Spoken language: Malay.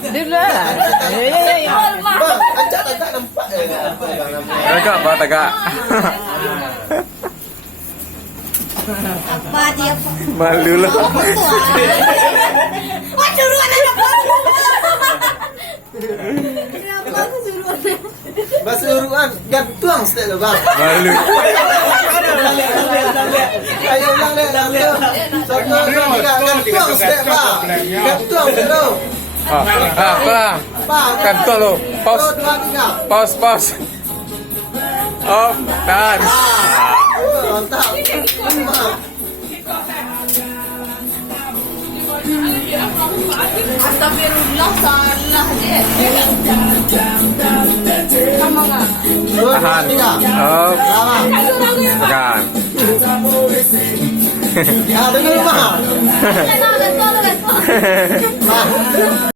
Dia dulu lah. Ya. Bang, acak tak nampak. Tegak apa tegak? Apa dia? Malu lah. Wah, suruh anak kenapa suruh? Bahasa uruan gantung step tu bang. Malu. Ayo ulang deh, gantung. Satu, dua, tiga, gantung step bang. Gantung dulu. Apa? Bang, Kantor lo. Pause. satu, dua, tiga. Pause. Oh, dance. Mantap. Bang. Astagfirullah, salah je. Sama enggak? Dua, dua, Tahan. tiga. Oh, Bang. tekan. Ya, dengar bang. Let's go. Bang.